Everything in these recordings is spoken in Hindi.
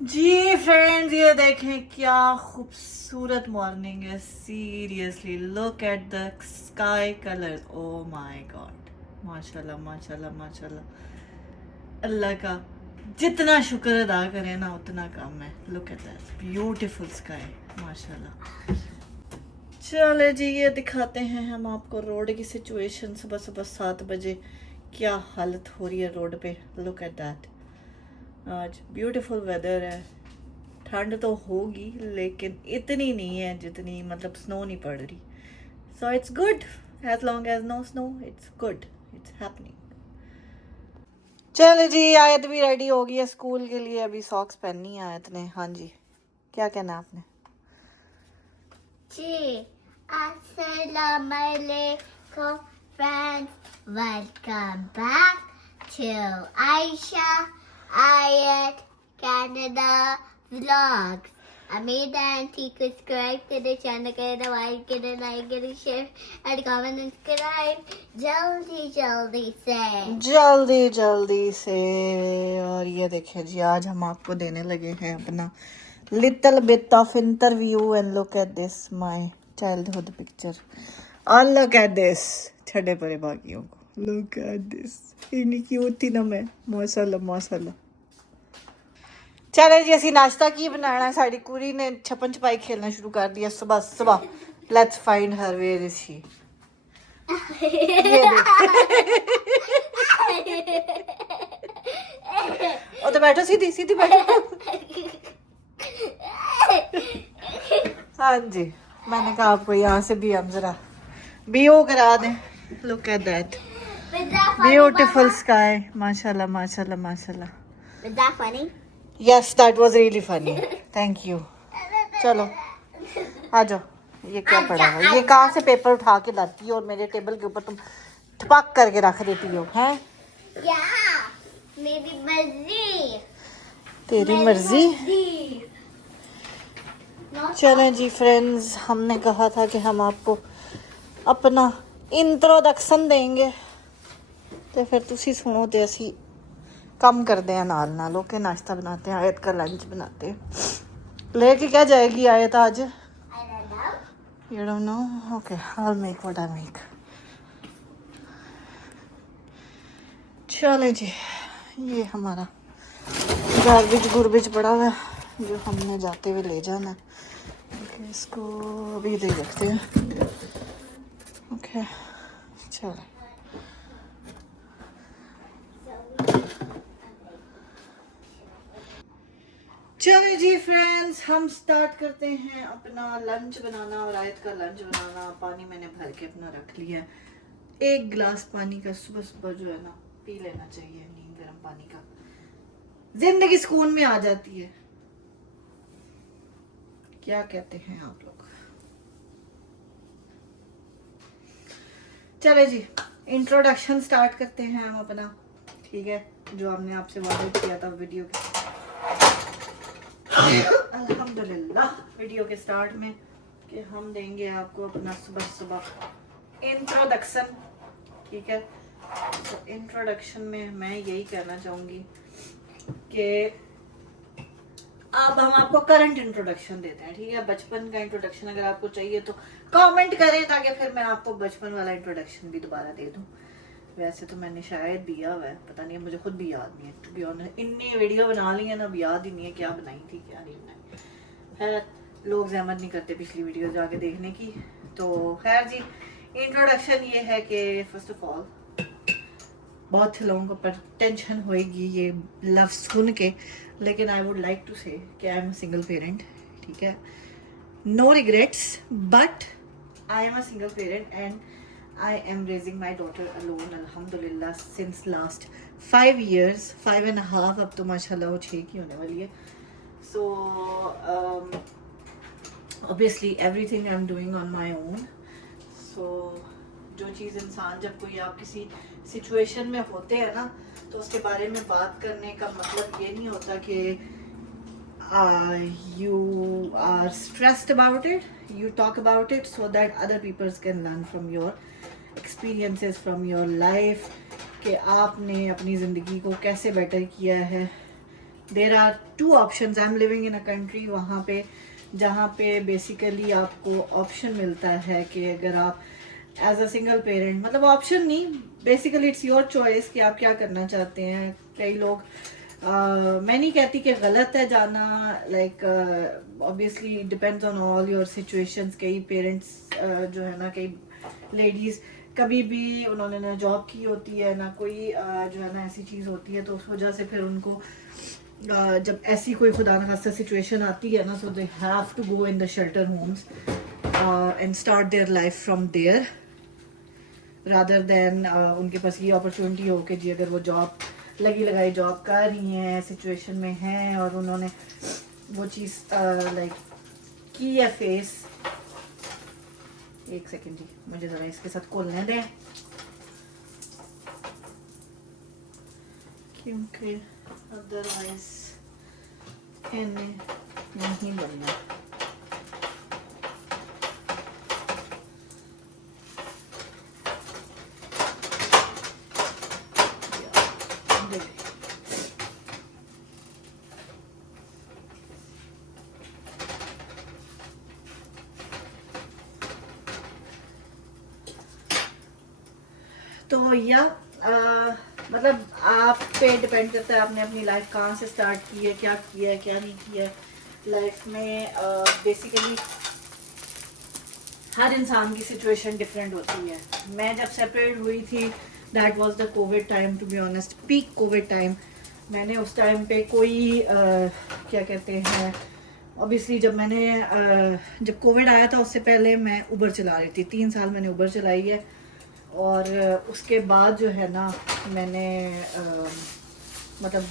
जी फ्रेंड्स, ये देखें क्या खूबसूरत मॉर्निंग है। Seriously look at the sky colours. Oh my God, माशाल्लाह माशाल्लाह माशाल्लाह। अल्लाह का जितना शुक्र अदा करें ना उतना कम है। Look at that beautiful sky, माशाल्लाह। चले जी, ये दिखाते हैं हम आपको रोड की सिचुएशन। सुबह सुबह 7 बजे क्या हालत हो रही है रोड पे। Look at that. आज ब्यूटीफुल वेदर है। ठंड तो होगी लेकिन इतनी नहीं है जितनी, मतलब स्नो नहीं पड़ रही। So it's good, as long as no snow it's good, it's happening. चलो जी, आयत भी रेडी हो गई है स्कूल के लिए। अभी सॉक्स पहननी है आयत ने। हाँ जी, क्या कहना है आपने? जी, अस्सलाम alaikum friends. Welcome back to Aisha Ayat Canada Vlogs. I made the auntie subscribe to the channel, get a like, get a like, get a share, and comment and subscribe. जल्दी जल्दी और ये देखें जी, आज हम आपको देने लगे हैं अपना little bit of interview. And look at this, my childhood picture. और लुक एट दिस, छड़े परे बाकियों को। लुक एट दिस, इतनी क्यूट थी ना मैं, माशाल्लाह माशाल्लाह। चले जी, ਅਸੀਂ नाश्ता की बनाना है। साड़ी कुड़ी ने छपन छपाई खेलना शुरू कर दिया सुबह सुबह। Let's find her, where is she. ओ तो बैठो, सीधी सीधी बैठो। हाँ जी, मैंने कहा आपको यहाँ से भी हम जरा व्यू करा दें। Look at that beautiful sky, माशाल्लाह माशाल्लाह माशाल्लाह। Was that funny? Yes, that was really funny, thank you. चलो आ जाओ। ये क्या पड़ा है? ये कहाँ से पेपर उठा के लाती हो और मेरे टेबल के ऊपर तुम थपक करके रख देती हो हैं? Yeah, मेरी मर्जी। तेरी मर्जी। चलें जी फ्रेंड्स, हमने कहा था कि हम आपको अपना इंट्रोडक्शन देंगे तो फिर तुसी सुनो तो असी कम करते हैं नाल नाल। ओके, नाश्ता बनाते हैं, आयत का लंच बनाते हैं। लेके क्या जाएगी आयत आज? I don't know. You don't know? Okay, I'll make what I make. चले जी, ये हमारा गार्बेज गुर्बेज पड़ा हुआ है जो हमने जाते हुए ले जाना है। Okay, इसको अभी दे रखते हैं। ओके चलो। चलो जी फ्रेंड्स, हम स्टार्ट करते हैं अपना लंच बनाना और आयत का लंच बनाना। पानी मैंने भर के अपना रख लिया है। 1 गिलास पानी का सुबह सुबह जो है ना पी लेना चाहिए, नीम गर्म पानी का। जिंदगी सुकून में आ जाती है। क्या कहते हैं आप लोग? चले जी, इंट्रोडक्शन स्टार्ट करते हैं हम अपना, ठीक है, जो हमने आपसे वादा किया था वीडियो के। अल्हम्दुलिल्लाह, वीडियो के स्टार्ट में कि हम देंगे आपको अपना सुबह सुबह इंट्रोडक्शन, ठीक है। तो इंट्रोडक्शन में मैं यही कहना चाहूँगी कि अब हम आपको करंट इंट्रोडक्शन देते हैं, ठीक है। बचपन का इंट्रोडक्शन अगर आपको चाहिए तो कमेंट करें ताकि फिर मैं आपको बचपन वाला इंट्रोडक्शन भी दोबारा दे दूँ। वैसे तो मैंने शायद दिया हुआ है, पता नहीं, मुझे खुद भी याद नहीं है टू बी ऑनेस्ट। इतनी वीडियो बना ली है ना, अब याद ही नहीं है क्या बनाई थी क्या नहीं बनाई। खैर, लोग जहमत नहीं करते पिछली वीडियो जाके देखने की। तो खैर जी, इंट्रोडक्शन ये है कि फर्स्ट ऑफ ऑल बहुत लोगों को पर टेंशन होएगी ये लफ्ज़ सुन के, लेकिन I would like to say कि I am a single parent, ठीक है। No regrets, but I am a single parent and I am raising my daughter alone, alhamdulillah, since last 5 years, 5.5, अब तो माशाल्लाह वो 6 की होने वाली है। So obviously everything I'm doing on my own. So जो चीज़ इंसान, जब कोई आप किसी सिचुएशन में होते हैं ना, तो उसके बारे में बात करने का मतलब ये नहीं होता कि you are stressed about it. You talk about it so that other people can learn from your experiences, from your life, कि आपने अपनी ज़िंदगी को कैसे बेटर किया है, there are 2 options. I am living in a country वहाँ पे जहाँ पे बेसिकली आपको ऑप्शन मिलता है कि अगर आप एज अ सिंगल पेरेंट, मतलब ऑप्शन नहीं, बेसिकली इट्स योर चॉइस कि आप क्या करना चाहते हैं. कई लोग मैं नहीं कहती कि गलत है जाना, like obviously depends on all your situations. कई पेरेंट्स जो है ना, कई लेडीज कभी भी उन्होंने ना जॉब की होती है ना कोई जो है ना ऐसी चीज़ होती है, तो उस वजह से फिर उनको जब ऐसी कोई खुदा न खास्ता सिचुएशन आती है ना, so they have to go in the shelter homes and start their life from there rather than उनके पास ये अपॉर्चुनिटी हो कि जी अगर वो जॉब लगी लगाई जॉब कर रही हैं, सिचुएशन में हैं और उन्होंने वो चीज़ लाइक की है फेस. एक सेकेंड जी, मुझे ज़रा इसके साथ खोलने दें क्योंकि अदरवाइज इन्हें नहीं बनना. तो या मतलब आप पे डिपेंड करता है आपने अपनी लाइफ कहाँ से स्टार्ट की है, क्या किया है, क्या नहीं किया है लाइफ में. बेसिकली हर इंसान की सिचुएशन डिफरेंट होती है. मैं जब सेपरेट हुई थी, that was the Covid time, to be honest, peak Covid time. मैंने उस टाइम पे कोई क्या कहते हैं, ऑब्वियसली जब मैंने जब कोविड आया था उससे पहले मैं उबर चला रही थी. 3 साल मैंने उबर चलाई है. और उसके बाद जो है ना मैंने मतलब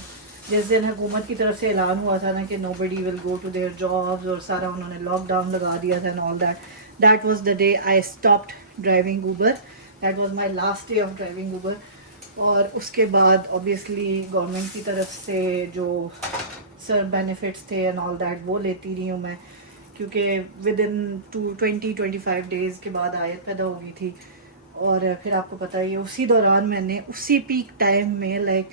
जिस दिन हुकूमत की तरफ से ऐलान हुआ था ना कि nobody will go to their jobs और सारा उन्होंने लॉकडाउन लगा दिया था and all that, that was the day I stopped driving Uber. That was my last day of driving Uber. और उसके बाद ऑब्वियसली गवर्नमेंट की तरफ से जो सर बेनिफिट्स थे एंड ऑल दैट वो लेती रही हूँ मैं, क्योंकि विद इन 20-25 डेज़ के बाद आयत पैदा हो गई थी. और फिर आपको पता ही है उसी दौरान मैंने उसी पीक टाइम में like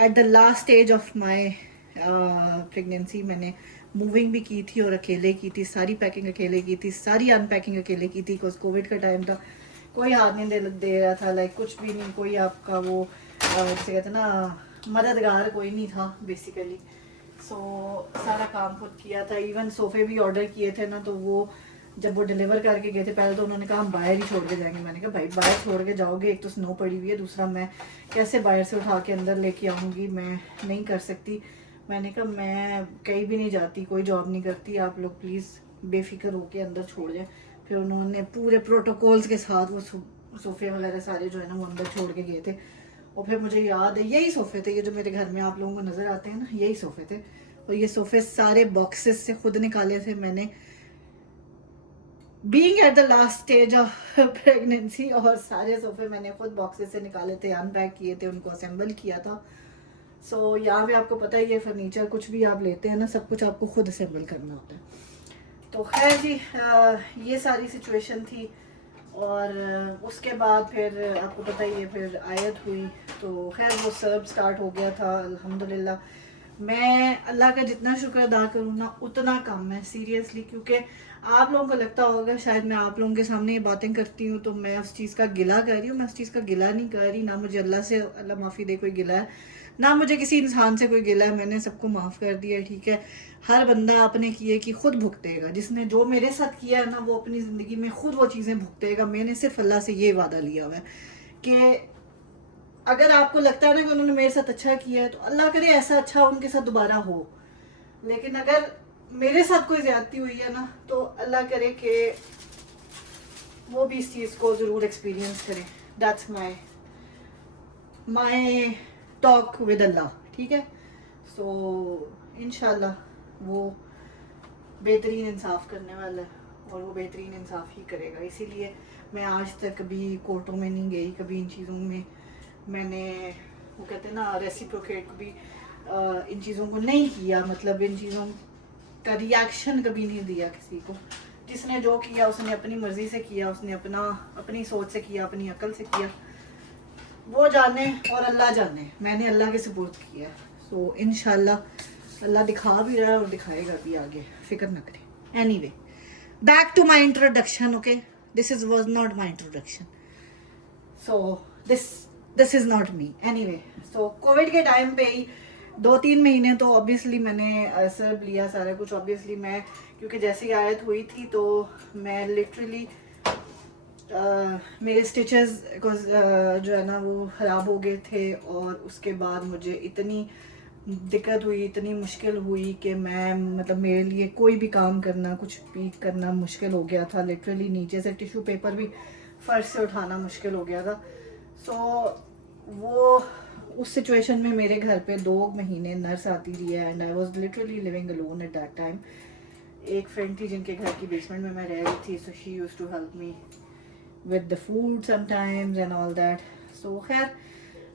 at the last stage of my pregnancy मैंने मूविंग भी की थी और अकेले की थी. सारी पैकिंग अकेले की थी, सारी अनपैकिंग अकेले की थी. बिकॉज कोविड का टाइम था, कोई हाथ नहीं दे रहा था, लाइक कुछ भी नहीं, कोई आपका वो जैसे कहते हैं ना मददगार कोई नहीं था बेसिकली. सो सारा काम खुद किया था. इवन सोफे भी ऑर्डर किए थे ना, तो वो जब वो डिलीवर करके गए थे पहले तो उन्होंने कहा हम बाहर ही छोड़ के जाएंगे. मैंने कहा भाई बाहर छोड़ के जाओगे, एक तो स्नो पड़ी हुई है, दूसरा मैं कैसे बाहर से उठा के अंदर लेके आऊँगी, मैं नहीं कर सकती. मैंने कहा मैं कहीं भी नहीं जाती, कोई जॉब नहीं करती, आप लोग प्लीज़ बेफिक्र होके अंदर छोड़ जाए. फिर उन्होंने पूरे प्रोटोकॉल्स के साथ वो सोफ़े वगैरह सारे जो है ना वो अंदर छोड़ के गए थे. और फिर मुझे याद है यही सोफ़े थे, ये जो मेरे घर में आप लोगों को नज़र आते हैं ना, यही सोफ़े थे. और ये सोफ़े सारे बॉक्सेस से खुद निकाले थे मैंने, being at the last stage of pregnancy. और सारे सोफ़े मैंने खुद बॉक्सेस से निकाले थे, अनपैक किए थे, उनको असेंबल किया था. सो यहाँ पे आपको पता ही है फर्नीचर कुछ भी आप लेते हैं ना, सब कुछ आपको खुद असेंबल करना होता है. तो खैर जी ये सारी सिचुएशन थी. और उसके बाद फिर आपको पता ही है फिर आयत हुई, तो खैर वो सर्व स्टार्ट हो गया था अल्हम्दुलिल्लाह. मैं अल्लाह का जितना शुक्र अदा करूँ ना उतना कम है सीरियसली. क्योंकि आप लोगों को लगता होगा शायद मैं आप लोगों के सामने ये बातें करती हूँ तो मैं उस चीज़ का गिला कर रही हूँ. मैं उस चीज़ का गिला नहीं कर रही, ना मुझे अल्लाह से अल्लाह माफ़ी दे कोई गिला है, ना मुझे किसी इंसान से कोई गिला है. मैंने सबको माफ़ कर दिया है, ठीक है. हर बंदा अपने किए कि खुद भुगतेगा. जिसने जो मेरे साथ किया है ना वो अपनी ज़िंदगी में खुद वो चीज़ें भुगतेगा. मैंने सिर्फ अल्लाह से ये वादा लिया हुआ है कि अगर आपको लगता है ना कि उन्होंने मेरे साथ अच्छा किया है तो अल्लाह करे ऐसा अच्छा उनके साथ दोबारा हो. लेकिन अगर मेरे साथ कोई ज्यादती हुई है ना तो अल्लाह करे कि वो भी इस चीज़ को ज़रूर एक्सपीरियंस करें. दैट्स माय टॉक विद अल्लाह, ठीक है. सो इंशाल्लाह वो बेहतरीन इंसाफ करने वाला है और वो बेहतरीन इंसाफ ही करेगा. इसीलिए मैं आज तक कभी कोर्टों में नहीं गई, कभी इन चीज़ों में मैंने वो कहते हैं ना रेसिप्रोकेट भी इन चीज़ों को नहीं किया. मतलब इन चीज़ों का रिएक्शन कभी नहीं दिया किसी को. जिसने जो किया उसने अपनी मर्ज़ी से किया, उसने अपनी सोच से किया, अपनी अकल से किया. वो जाने और अल्लाह जाने, मैंने अल्लाह के सुपुर्द किया. सो इंशाल्लाह अल्लाह दिखा भी रहा है और दिखाएगा भी आगे, फिक्र ना करें। Anyway back to my introduction. Okay, this was not my introduction, so this is not me. Anyway, so Covid के टाइम पे ही 2-3 महीने तो ऑब्वियसली मैंने सर्व लिया सारा कुछ। ऑब्वियसली मैं, क्योंकि जैसी आयत हुई थी तो मैं लिटरली मेरे स्टिचेस जो है ना वो ख़राब हो गए थे, और उसके बाद मुझे इतनी दिक्कत हुई, इतनी मुश्किल हुई कि मैं मतलब मेरे लिए कोई भी काम करना, कुछ भी करना मुश्किल हो गया था। लिटरली नीचे से टिश्यू पेपर भी फर्श से उठाना मुश्किल हो गया था। सो वो उस सिचुएशन में मेरे घर पे 2 महीने नर्स आती रही है, and I was literally living alone at that time. एक फ्रेंड थी जिनके घर की बेसमेंट में मैं रह रही थी, so she used to help me with the food sometimes and all that. So खैर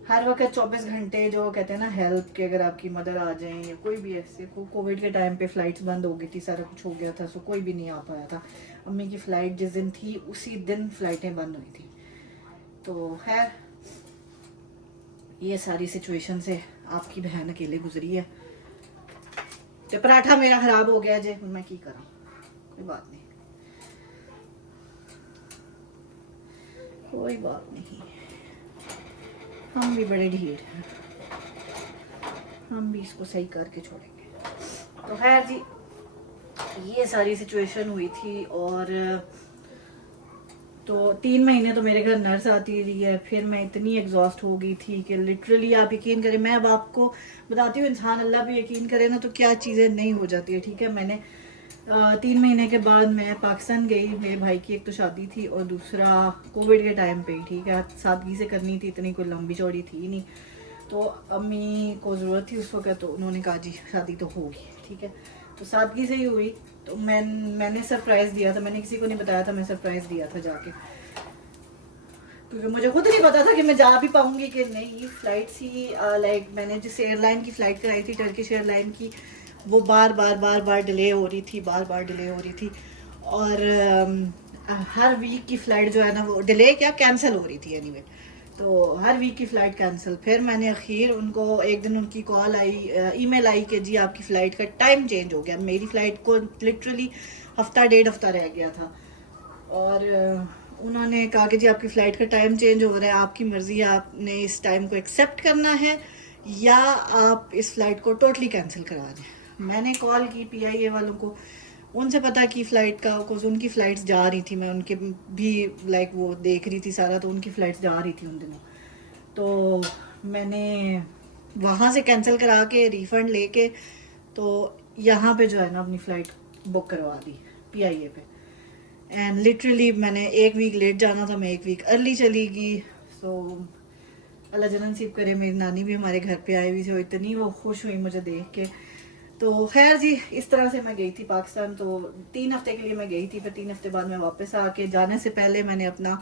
हर वक्त 24 घंटे जो कहते हैं ना हेल्प के, अगर आपकी मदर आ जाए या कोई भी ऐसे, कोविड के टाइम पे फ़्लाइट्स बंद हो गई थी, सारा कुछ हो गया था, सो कोई भी नहीं आ पाया था। अम्मी की फ़्लाइट जिस दिन थी उसी दिन फ़्लाइटें बंद हुई थी। तो खैर ये सारी सिचुएशन से आपकी बहन अकेले गुजरी है। तो पराठा मेरा खराब हो गया जे, मैं की करा, कोई बात नहीं, कोई बात नहीं, हम भी बड़े ढीठ हैं, हम भी इसको सही करके छोड़ेंगे। तो खैर जी ये सारी सिचुएशन हुई थी, और तो 3 महीने तो मेरे घर नर्स आती रही है। फिर मैं इतनी एग्जॉस्ट हो गई थी कि लिटरली आप यकीन करें, मैं अब आपको बताती हूँ, इंसान अल्लाह भी यकीन करे ना तो क्या चीज़ें नहीं हो जाती है। ठीक है, मैंने 3 महीने के बाद मैं पाकिस्तान गई। मेरे भाई की एक तो शादी थी और दूसरा कोविड के टाइम पे ही, ठीक है, सादगी से करनी थी, इतनी कोई लंबी चौड़ी थी नहीं। तो अम्मी को ज़रूरत थी उस वक्त, तो उन्होंने कहा जी शादी तो होगी, ठीक है, तो सादगी से ही हुई। तो मैंने सरप्राइज़ दिया था, मैंने किसी को नहीं बताया था, मैं सरप्राइज़ दिया था जाके, क्योंकि मुझे खुद नहीं पता था कि मैं जा भी पाऊंगी कि नहीं। फ्लाइट सी लाइक मैंने जिस एयरलाइन की फ़्लाइट कराई थी, टर्किश एयरलाइन की, वो बार बार डिले हो रही थी, बार डिले हो रही थी, और हर वीक की फ़्लाइट जो है ना वो डिले क्या कैंसिल हो रही थी। एनीवे तो हर वीक की फ़्लाइट कैंसिल। फिर मैंने अखीर उनको एक दिन उनकी कॉल आई, ईमेल आई कि जी आपकी फ़्लाइट का टाइम चेंज हो गया। मेरी फ़्लाइट को लिटरली हफ्ता 1.5 हफ्ता रह गया था, और उन्होंने कहा कि जी आपकी फ़्लाइट का टाइम चेंज हो रहा है, आपकी मर्ज़ी है, आपने इस टाइम को एक्सेप्ट करना है या आप इस फ़्लाइट को टोटली कैंसिल करा दें। मैंने कॉल की PIA वालों को, उनसे पता की फ़्लाइट का, बिकॉज उनकी फ़्लाइट्स जा रही थी, मैं उनके भी लाइक वो देख रही थी सारा, तो उनकी फ़्लाइट्स जा रही थी उन दिनों। तो मैंने वहाँ से कैंसिल करा के रिफ़ंड लेके तो यहाँ पे जो है ना अपनी फ़्लाइट बुक करवा दी PIA पे। एंड लिटरली मैंने 1 वीक लेट जाना था, मैं 1 वीक अर्ली चली गई। सो अल्लाह जन्नत नसीब करे, मेरी नानी भी हमारे घर पे आई हुई थी, इतनी वो खुश हुई मुझे देख के। तो खैर जी इस तरह से मैं गई थी पाकिस्तान। तो 3 हफ्ते के लिए मैं गई थी, फिर 3 हफ्ते बाद मैं वापस आके, जाने से पहले मैंने अपना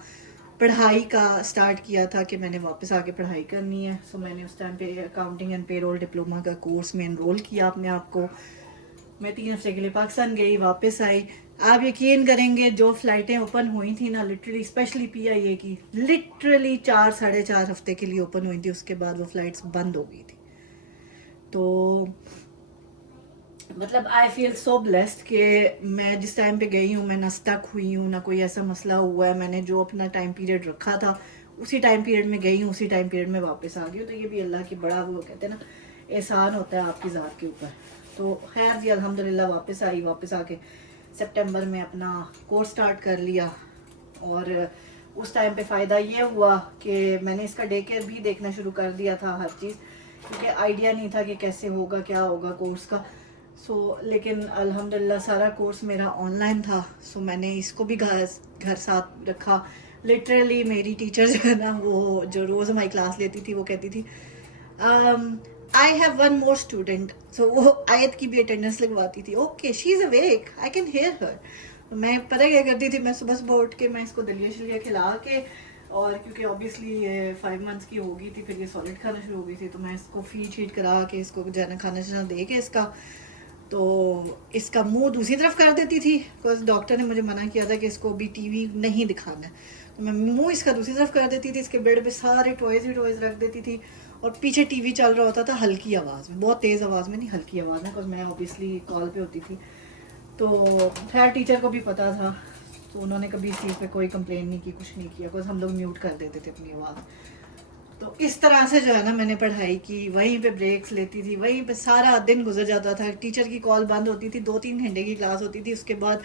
पढ़ाई का स्टार्ट किया था कि मैंने वापस आके पढ़ाई करनी है। सो मैंने उस टाइम पे अकाउंटिंग एंड पेरोल डिप्लोमा का कोर्स में एनरोल किया अपने आप को। मैं 3 हफ्ते के लिए पाकिस्तान गई, वापस आई। आप यकीन करेंगे जो फ़्लाइटें ओपन हुई थी ना, लिटरली स्पेशली PIA की, लिटरली 4 साढ़े 4 हफ्ते के लिए ओपन हुई थी, उसके बाद वो फ़्लाइट्स बंद हो गई थी। तो मतलब आई फील सो ब्लेस्ड कि मैं जिस टाइम पे गई हूँ मैं ना स्टक हुई हूँ, ना कोई ऐसा मसला हुआ है। मैंने जो अपना टाइम पीरियड रखा था उसी टाइम पीरियड में गई हूँ, उसी टाइम पीरियड में वापस आ गई हूँ। तो ये भी अल्लाह की बड़ा वो कहते हैं ना एहसान होता है आपकी ज़ात के ऊपर। तो खैर जी अल्हम्दुलिल्लाह वापस आई, वापस आके सितंबर में अपना कोर्स स्टार्ट कर लिया। और उस टाइम पे फ़ायदा ये हुआ कि मैंने इसका डे केयर भी देखना शुरू कर दिया था, हर चीज़, क्योंकि आइडिया नहीं था कि कैसे होगा, क्या होगा कोर्स का। लेकिन अल्हम्दुलिल्लाह सारा कोर्स मेरा ऑनलाइन था। मैंने इसको भी घर साथ रखा। लिटरली मेरी टीचर जो है ना, वो जो रोज़ हमारी क्लास लेती थी, वो कहती थी आई हैव 1 मोर स्टूडेंट। वो आयत की भी अटेंडेंस लगवाती थी। Okay she is awake, I can hear her. तो मैं पता क्या करती थी, मैं सुबह सुबह उठ के मैं इसको दलिया शलिया खिला के, और क्योंकि ऑब्वियसली ये 5 मंथ्स की हो गई थी, फिर ये सॉलिड खाना शुरू हो गई थी, तो मैं इसको फीड शीट करा के इसको जो है ना खाना शाना दे के तो इसका मुंह दूसरी तरफ कर देती थी, बिकॉज डॉक्टर ने मुझे मना किया था कि इसको अभी TV नहीं दिखाना है। तो मैं मुंह इसका दूसरी तरफ कर देती थी, इसके बेड पे सारे टॉयज़ ही टॉयज़ रख देती थी, और पीछे टीवी चल रहा होता था हल्की आवाज़ में, बहुत तेज़ आवाज़ में नहीं, हल्की आवाज़ में, बिकॉज मैं ऑब्वियसली कॉल पे होती थी। तो खैर टीचर को भी पता था, तो उन्होंने कभी इस चीज़ पे कोई कंप्लेन नहीं की, कुछ नहीं किया, बिकॉज हम लोग म्यूट कर देते थे अपनी आवाज़। तो इस तरह से जो है ना मैंने पढ़ाई की, वहीं पे ब्रेक्स लेती थी, वहीं पे सारा दिन गुजर जाता था। टीचर की कॉल बंद होती थी, 2-3 घंटे की क्लास होती थी, उसके बाद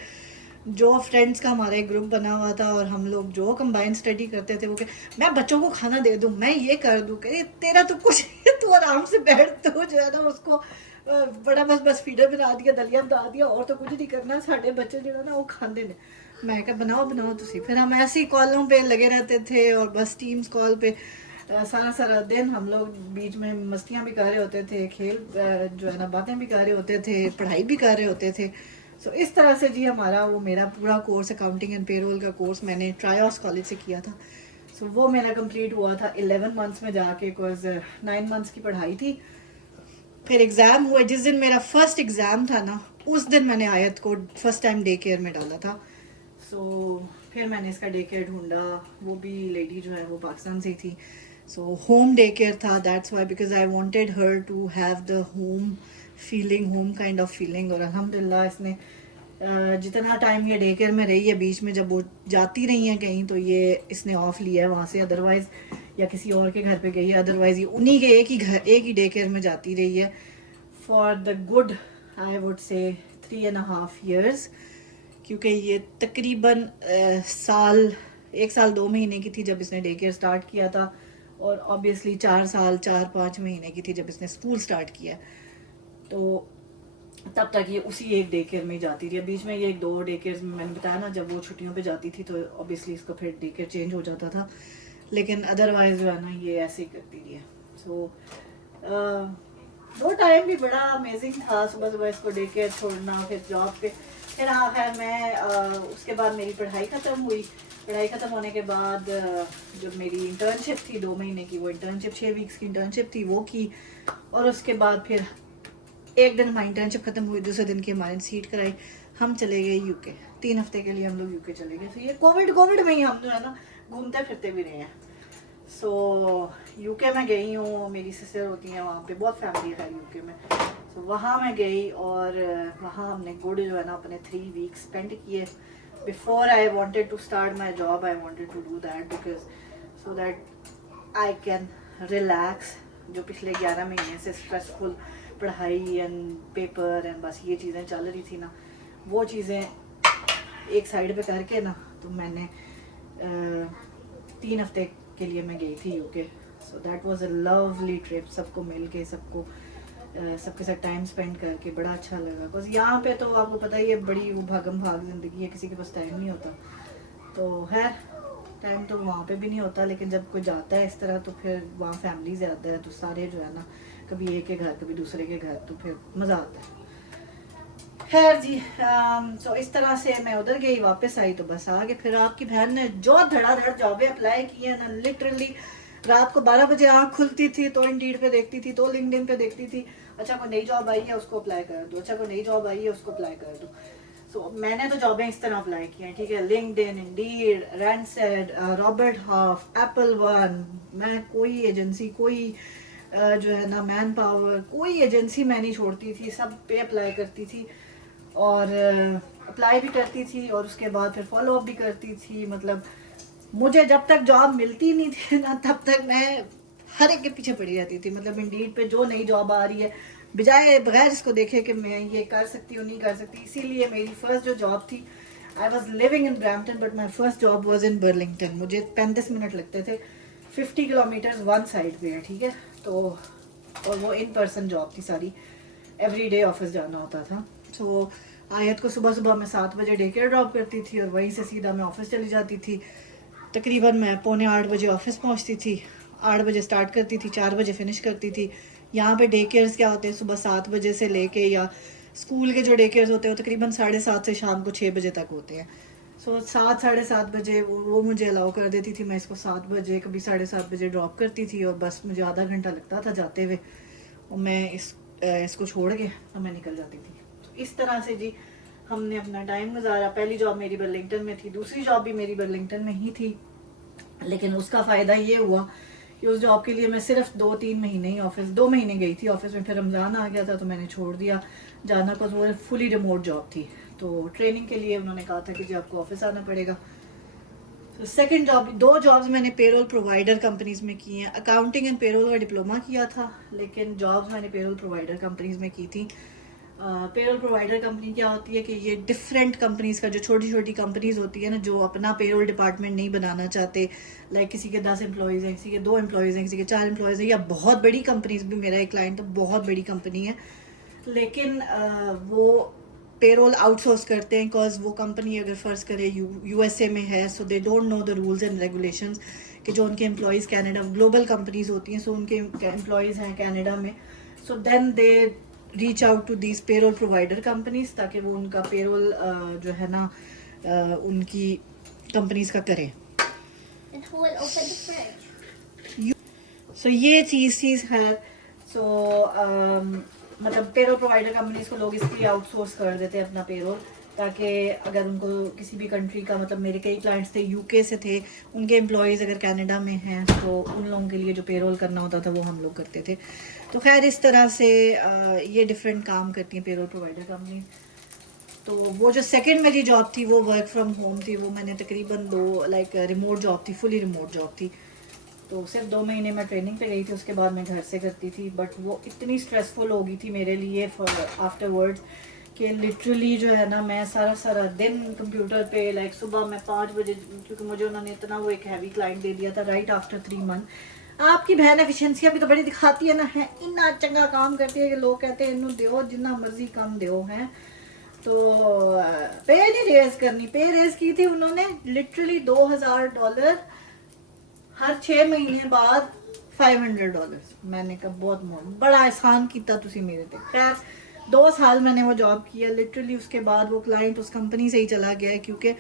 जो फ्रेंड्स का हमारा एक ग्रुप बना हुआ था और हम लोग जो कंबाइन स्टडी करते थे वो कि मैं बच्चों को खाना दे दूं, मैं ये कर दूं, कि तेरा तो कुछ तू आराम से बैठ, तो जो है ना उसको बड़ा बस फीडर बना दिया, दलिया बना दिया, और तो कुछ नहीं करना, साढ़े बच्चे जो है ना वो खाते ने। मैं क्या बनाओ तुसी। फिर हम ऐसे ही कॉलों पे लगे रहते थे और बस टीम्स कॉल पे सारा दिन हम लोग बीच में मस्तियाँ भी कर रहे होते थे, खेल जो है ना बातें भी कर रहे होते थे, पढ़ाई भी कर रहे होते थे। सो इस तरह से जी हमारा वो मेरा पूरा कोर्स अकाउंटिंग एंड पेरोल का कोर्स मैंने ट्रायोस कॉलेज से किया था। सो वो मेरा कंप्लीट हुआ था 11 मंथ्स में जाके, बिकॉज 9 मंथ्स की पढ़ाई थी। फिर एग्ज़ाम हुआ, जिस दिन मेरा फर्स्ट एग्ज़ाम था ना उस दिन मैंने आयत को फर्स्ट टाइम डे केयर में डाला था। सो फिर मैंने इसका डे केयर ढूंढा, वो भी लेडी जो है वो पाकिस्तान से ही थी। सो होम डे केयर था, that's why, because I wanted her to have the home feeling, home kind of feeling. और अल्हम्दुलिल्लाह इसने जितना टाइम ये डे केयर में रही है, बीच में जब वो जाती रही हैं कहीं तो ये इसने ऑफ लिया है वहाँ से, अदरवाइज या किसी और के घर पे गई है, अदरवाइज ये उन्हीं के एक ही डे केयर में जाती रही है for the good I would say 3.5 years। क्योंकि ये तकरीबन 1 साल 2 महीने की थी जब इसने डे केयर स्टार्ट किया था, और ऑब्वियसली 4 साल 4-5 महीने की थी जब इसने स्कूल स्टार्ट किया। तो तब तक ये उसी एक डे केयर में जाती रही। बीच में ये 1-2 डे केयर में मैंने बताया ना, जब वो छुट्टियों पे जाती थी तो ऑब्वियसली इसका फिर डे केयर चेंज हो जाता था, लेकिन अदरवाइज जो है ना ये ऐसे ही करती रही है। सो वो टाइम भी बड़ा अमेजिंग था, सुबह सुबह इसको डे केयर छोड़ना, फिर जॉब पे। फिर हाँ खैर मैं उसके बाद मेरी पढ़ाई ख़त्म हुई। पढ़ाई ख़त्म होने के बाद जब मेरी इंटर्नशिप थी 2 महीने की, वो इंटर्नशिप 6 वीक्स की इंटर्नशिप थी, वो की। और उसके बाद फिर एक दिन हमारी इंटर्नशिप ख़त्म हुई, दूसरे दिन की हमारी सीट कराई, हम चले गए यूके। 3 हफ्ते के लिए हम लोग यूके चले गए। तो ये कोविड में ही हम जो है ना घूमते फिरते भी रहे हैं। सो यूके में गई हूँ, मेरी सिस्टर होती हैं वहाँ पे, बहुत फैमिली है यूके में। सो वहाँ मैं गई और वहाँ हमने गुड जो है ना अपने 3 वीक्स स्पेंड किए। Before I wanted to start my job, I wanted to do that because so that I can relax. जो पिछले 11 महीने से स्ट्रेसफुल पढ़ाई एंड पेपर एंड बस ये चीज़ें चल रही थी ना, वो चीज़ें एक साइड पे करके ना, तो मैंने 3 हफ्ते के लिए मैं गई थी UK. So that was a lovely trip, सबको मिल के सबके साथ टाइम स्पेंड करके बड़ा अच्छा लगा। बिकॉज यहाँ पे तो आपको पता ही है बड़ी वो भागम भाग ज़िंदगी है, किसी के पास टाइम नहीं होता। तो खैर टाइम तो वहाँ पे भी नहीं होता, लेकिन जब कोई जाता है इस तरह तो फिर वहाँ फैमिली ज़्यादा है, तो सारे जो है ना कभी एक के घर कभी दूसरे के घर, तो फिर मज़ा आता है। खैर जी तो इस तरह से मैं उधर गई, वापस आई तो बस आगे। फिर आपकी बहन ने जो धड़ाधड़ जॉबें अप्लाई की है ना, लिटरली रात को 12 बजे आँख खुलती थी तो इंडीड पे देखती थी, तो लिंक्डइन पे देखती थी, अच्छा कोई नई जॉब आई है उसको अप्लाई कर दो, अच्छा कोई नई जॉब आई है उसको अप्लाई कर दो। सो मैंने तो जॉबें इस तरह अप्लाई की हैं, ठीक है, LinkedIn, Indeed, Randstad, Robert Half, Apple One. मैं कोई एजेंसी, कोई जो है ना मैन पावर, कोई एजेंसी मैं नहीं छोड़ती थी, सब पे अप्लाई करती थी और अप्लाई भी करती थी और उसके बाद फिर फॉलो अप भी करती थी। मतलब मुझे जब तक जॉब मिलती नहीं थी ना तब तक मैं हर एक के पीछे पड़ी रहती थी। मतलब इंडीड पे जो नई जॉब आ रही है, बजाय बगैर इसको देखे कि मैं ये कर सकती हूँ नहीं कर सकती। इसीलिए मेरी फर्स्ट जो जॉब थी, I was living in Brampton but my first job was in Burlington. मुझे 35 मिनट लगते थे, 50 किलोमीटर्स वन साइड पे है, ठीक है। तो और वो इन पर्सन जॉब थी सारी, एवरी डे ऑफिस जाना होता था। तो आयत को सुबह सुबह मैं 7 बजे डे केयर ड्रॉप करती थी और वहीं से सीधा मैं ऑफिस चली जाती थी। तकरीबन मैं 7:45 बजे ऑफिस पहुंचती थी, 8 बजे स्टार्ट करती थी, 4 बजे फिनिश करती थी। यहाँ पे डे केयर्स क्या होते हैं, सुबह 7 बजे से लेके, या स्कूल के जो डे केयर्स होते हैं वो तकरीबन 7:30 से शाम को 6 बजे तक होते हैं। सो 7-7:30 बजे वो मुझे अलाउ कर देती थी, मैं इसको 7 बजे कभी 7:30 बजे ड्रॉप करती थी और बस मुझे आधा घंटा लगता था जाते हुए, और मैं इसको छोड़ के तो मैं निकल जाती थी। तो इस तरह से जी हमने अपना टाइम गुजारा। पहली जॉब मेरी बर्लिंगटन में थी, दूसरी जॉब भी मेरी बर्लिंगटन में ही थी, लेकिन उसका फ़ायदा ये हुआ कि उस जॉब के लिए मैं सिर्फ 2-3 महीने ही ऑफिस, 2 महीने गई थी ऑफिस में, फिर रमज़ान आ गया था तो मैंने छोड़ दिया जाना, को वो फुली रिमोट जॉब थी। तो ट्रेनिंग के लिए उन्होंने कहा था कि जी आपको ऑफिस आना पड़ेगा। तो सेकंड जॉब, 2 जॉब्स मैंने पेरोल प्रोवाइडर कंपनीज में की हैं। अकाउंटिंग एंड पेरोल का डिप्लोमा किया था, लेकिन जॉब्स मैंने पेरोल प्रोवाइडर कंपनीज में की थी। पेरोल प्रोवाइडर कंपनी क्या होती है कि ये डिफरेंट कंपनीज का, जो छोटी छोटी कंपनीज होती है ना, जो अपना पेरोल डिपार्टमेंट नहीं बनाना चाहते, लाइक किसी के 10 एम्प्लॉयज़ हैं, किसी के 2 एम्प्लॉयज़ हैं, किसी के 4 एम्प्लॉयज़ हैं, या बहुत बड़ी कंपनीज भी, मेरा एक क्लाइंट तो बहुत बड़ी कंपनी है, लेकिन वो पेरोल आउटसोर्स करते हैं, बिकॉज वो कंपनी अगर फ़र्ज़ करे यूएसए में है, so they don't know the rules and regulations कि जो उनके एम्प्लॉयज़ कनाडा, ग्लोबल कंपनीज होती हैं, सो उनके एम्प्लॉयज़ हैं कनाडा में, so then they reach out to these payroll provider companies, ताकि वो उनका पेरोल जो है ना उनकी कंपनीज का करें। And who will open the fridge? सो ये चीज़ है। सो मतलब पेरोल प्रोवाइडर कंपनीज को लोग इसलिए आउटसोर्स कर देते हैं अपना पेरोल, ताकि अगर उनको किसी भी कंट्री का, मतलब मेरे कई क्लाइंट्स थे यूके से थे, उनके एम्प्लॉयज़ अगर कनाडा में हैं तो उन लोगों के लिए जो पेरोल करना होता था वो हम लोग करते थे। तो खैर इस तरह से ये डिफरेंट काम करती हैं पेरोल प्रोवाइडर कंपनी। तो वो जो सेकंड मेरी जॉब थी वो वर्क फ्रॉम होम थी, वो मैंने तकरीबन 2 रिमोट जॉब थी, फुली रिमोट जॉब थी। तो सिर्फ 2 महीने मैं ट्रेनिंग पे गई थी, उसके बाद मैं घर से करती थी, बट वो इतनी स्ट्रेसफुल हो गई थी मेरे लिए फॉर आफ्टरवर्ड्स कि लिटरली जो है ना मैं सारा दिन कंप्यूटर पे, सुबह मैं 5 बजे, क्योंकि मुझे उन्होंने इतना वो एक हैवी क्लाइंट दे दिया था राइट आफ्टर 3 मंथ। आपकी बहन एफिशिएंसी भी तो बड़ी दिखाती है ना, है इतना चंगा काम करती है कि लोग कहते हैं इन्हों दो जितना मर्जी कम दो है। तो पे नहीं रेज करनी, पे रेज की थी उन्होंने लिटरली $2000 हर 6 महीने बाद $500। मैंने कहा बहुत बड़ा एहसान किया तुसी मेरे पे। खैर 2 साल मैंने वो जॉब किया लिटरली, उसके बाद वो क्लाइंट उस कंपनी से ही चला गया है, क्योंकि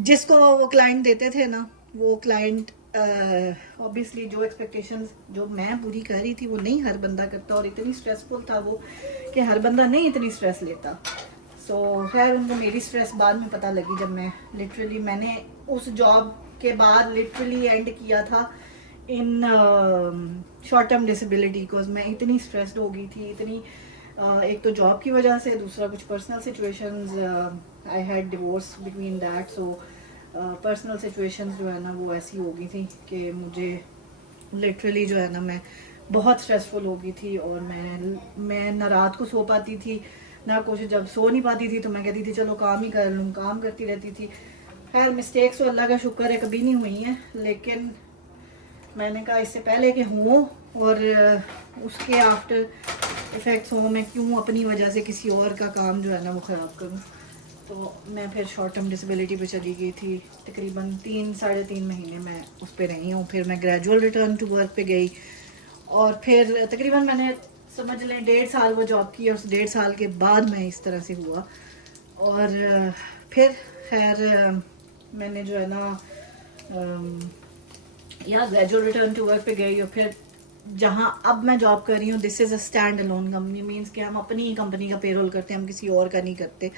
जिसको वो क्लाइंट देते थे ना, वो क्लाइंट ऑब्वियसली जो एक्सपेक्टेशंस जो मैं पूरी कर रही थी वो नहीं हर बंदा करता, और इतनी स्ट्रेसफुल था वो कि हर बंदा नहीं इतनी स्ट्रेस लेता। सो खैर उनको मेरी स्ट्रेस बाद में पता लगी, जब मैं लिटरली मैंने उस जॉब के बाद लिटरली एंड किया था in short term disability, because मैं इतनी स्ट्रेस्ड हो गई थी, इतनी एक तो जॉब की वजह से, दूसरा कुछ personal situations, I had divorce between that, so personal situations जो है ना वो ऐसी हो गई थी कि मुझे लिटरली जो है ना मैं बहुत स्ट्रेसफुल हो गई थी, और मैं ना रात को सो पाती थी ना कुछ, जब सो नहीं पाती थी तो मैं कहती थी चलो काम ही कर लूँ, काम करती रहती थी। खैर मिस्टेक्स तो अल्लाह का शुक्र है कभी नहीं हुई हैं, लेकिन मैंने कहा इससे पहले कि हों और उसके आफ्टर इफ़ेक्ट्स हों, मैं क्यों अपनी वजह से किसी और का काम जो है ना वो ख़राब करूं। तो मैं फिर शॉर्ट टर्म डिसेबिलिटी पे चली गई थी, तकरीबन 3-3.5 महीने मैं उस पर रही हूँ। फिर मैं ग्रेजुअल रिटर्न टू वर्क पे गई, और फिर तकरीबन मैंने समझ लें 1.5 साल वो जॉब की, और उस 1.5 साल के बाद मैं इस तरह से हुआ। और फिर खैर मैंने जो है ना यहाँ ग्रेजुअल रिटर्न टू वर्क पे गई, और फिर जहाँ अब मैं जॉब कर रही हूँ this is a stand alone company, means कि हम अपनी ही कंपनी का पेरोल करते हैं, हम किसी और का नहीं करते।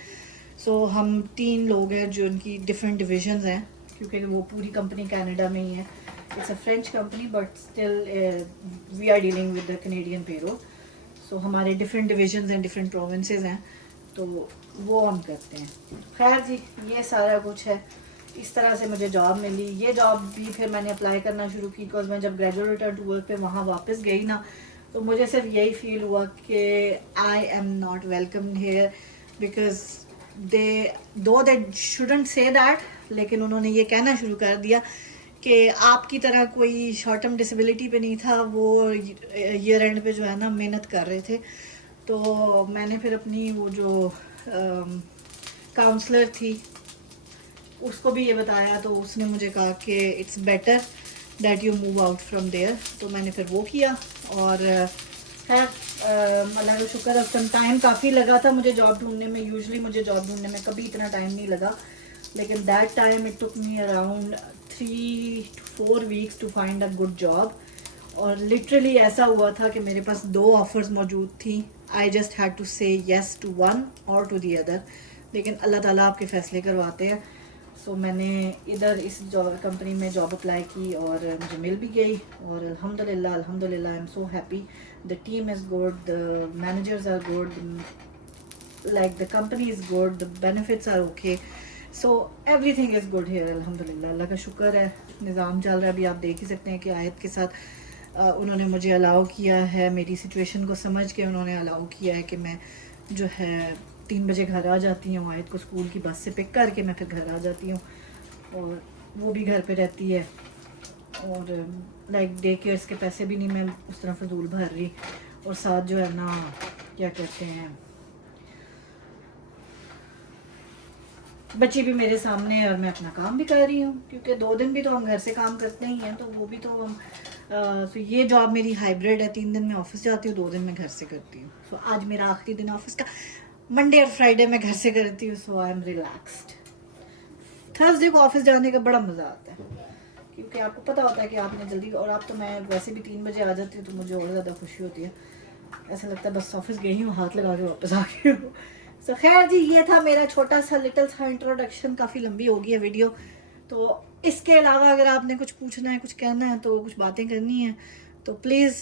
सो हम 3 लोग हैं जो उनकी डिफरेंट डिविजन्स हैं, क्योंकि वो पूरी कंपनी कनाडा में ही है। It's a French company but still we are dealing with the Canadian payroll. So हमारे डिफरेंट डिविजन्स हैं, डिफरेंट प्रोविंसेस हैं, तो वो हम करते हैं। खैर जी ये सारा कुछ है, इस तरह से मुझे जॉब मिली। ये जॉब भी फिर मैंने अप्लाई करना शुरू की, बिकॉज मैं जब ग्रेजुअल रिटर्न टू वर्क पे वहाँ वापस गई ना, तो मुझे सिर्फ यही फील हुआ कि I am not welcome here, because they shouldn't say that, लेकिन उन्होंने ये कहना शुरू कर दिया कि आपकी तरह कोई शॉर्ट टर्म डिसेबिलिटी पे नहीं था, वो ईयर एंड पे जो है ना मेहनत कर रहे थे। तो मैंने फिर अपनी वो जो काउंसलर थी उसको भी ये बताया, तो उसने मुझे कहा कि it's better that you move out from there. तो मैंने फिर वो किया, और खैर अल्लाह का शुक्र है उस टाइम काफ़ी लगा था मुझे जॉब ढूंढने में। यूजुअली मुझे जॉब ढूंढने में कभी इतना टाइम नहीं लगा, लेकिन that time it took me around 3 to 4 weeks to find a good job. और लिटरली ऐसा हुआ था कि मेरे पास 2 ऑफर्स मौजूद थी, आई जस्ट हैड टू से येस टू वन और टू दी अदर, लेकिन अल्लाह ताला आपके फ़ैसले करवाते हैं। सो मैंने इधर इस जॉब कंपनी में जॉब अप्लाई की और मुझे मिल भी गई और अल्हम्दुलिल्लाह अल्हम्दुलिल्लाह I am so happy. The team is good, the managers are good, like the company is good, the benefits are okay, so everything is good here अल्हम्दुलिल्लाह. अल्लाह का शुक्र है, निज़ाम चल रहा है. अभी आप देख ही सकते हैं कि आयत के साथ उन्होंने मुझे अलाउ किया है, मेरी सिचुएशन को समझ के उन्होंने अलाउ किया है कि मैं जो है 3 बजे घर आ जाती हूँ. आयत को स्कूल की बस से पिक करके मैं फिर घर आ जाती हूँ और वो भी घर पे रहती है. और लाइक डे केयर्स के पैसे भी नहीं मैं उस तरह फजूल भर रही. और साथ जो है ना क्या कहते हैं, बच्ची भी मेरे सामने है और मैं अपना काम भी कर रही हूँ, क्योंकि 2 दिन भी तो हम घर से काम करते ही हैं, तो वो भी तो हम तो ये जॉब मेरी हाइब्रिड है. 3 दिन मैं ऑफिस जाती हूँ, 2 दिन मैं घर से करती हूँ. सो आज मेरा आखिरी दिन ऑफिस का, मंडे और फ्राइडे मैं घर से करती हूँ. सो आई एम रिलैक्स्ड. थर्सडे को ऑफिस जाने का बड़ा मज़ा आता है, क्योंकि आपको पता होता है कि आपने जल्दी, और आप तो मैं वैसे भी 3 बजे आ जाती हूँ, तो मुझे और ज़्यादा खुशी होती है. ऐसा लगता है बस ऑफिस गई हूँ, हाथ लगा के वापस आ गई हूँ. सो खैर जी, ये था मेरा छोटा सा लिटिल सा इंट्रोडक्शन. काफ़ी लंबी हो गई है वीडियो. तो इसके अलावा अगर आपने कुछ पूछना है, कुछ कहना है, तो कुछ बातें करनी है, तो please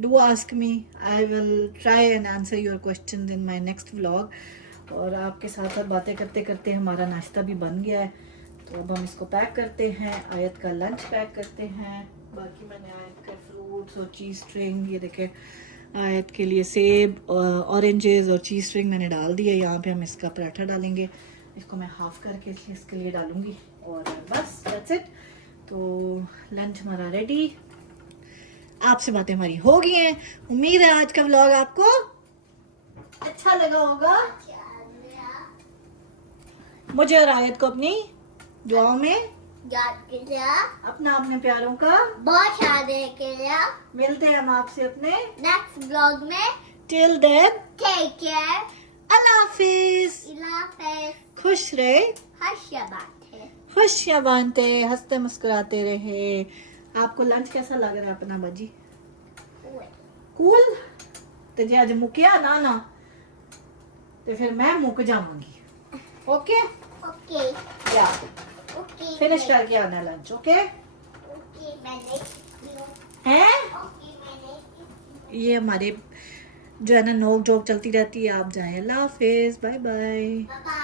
do ask me. I will try and answer your question in my next vlog. और आपके साथ साथ बातें करते करते हमारा नाश्ता भी बन गया है, तो अब हम इसको पैक करते हैं. आयत का लंच पैक करते हैं. बाकी मैंने आयत का फ्रूट्स और चीज़ स्ट्रिंग, ये देखें आयत के लिए सेब, ऑरेंजेस और चीज़ स्ट्रिंग मैंने डाल दिया. यहाँ पे हम इसका पराठा डालेंगे. इसको मैं हाफ करके इसके लिए डालूंगी और बस दैट्स इट. तो लंच हमारा रेडी. आपसे बातें हमारी हो गई हैं. उम्मीद है आज का व्लॉग आपको अच्छा लगा होगा. मुझे और आयत को अपनी दुआओं में याद किया, अपना अपने प्यारों का बहुत शादी किया. मिलते हैं हम आपसे अपने नेक्स्ट ब्लॉग में. Till then take care. अल्लाह हाफिज. खुश रहे, खुशियाँ बांधते, हंसते मुस्कुराते रहे. आपको लंच कैसा लग रहा है अपना बाजी? कूल. तो जे अज मुकिया ना ना तो फिर मैं मुक जाऊंगी. ओके ओके या ओके फिनिश करके आना लंच. ओके ओके मैंने हैं. ओके मैंने ये हमारे जो है ना नोक जोक चलती रहती है. आप जाएं. अल्लाह हाफिज. Bye bye. बाय.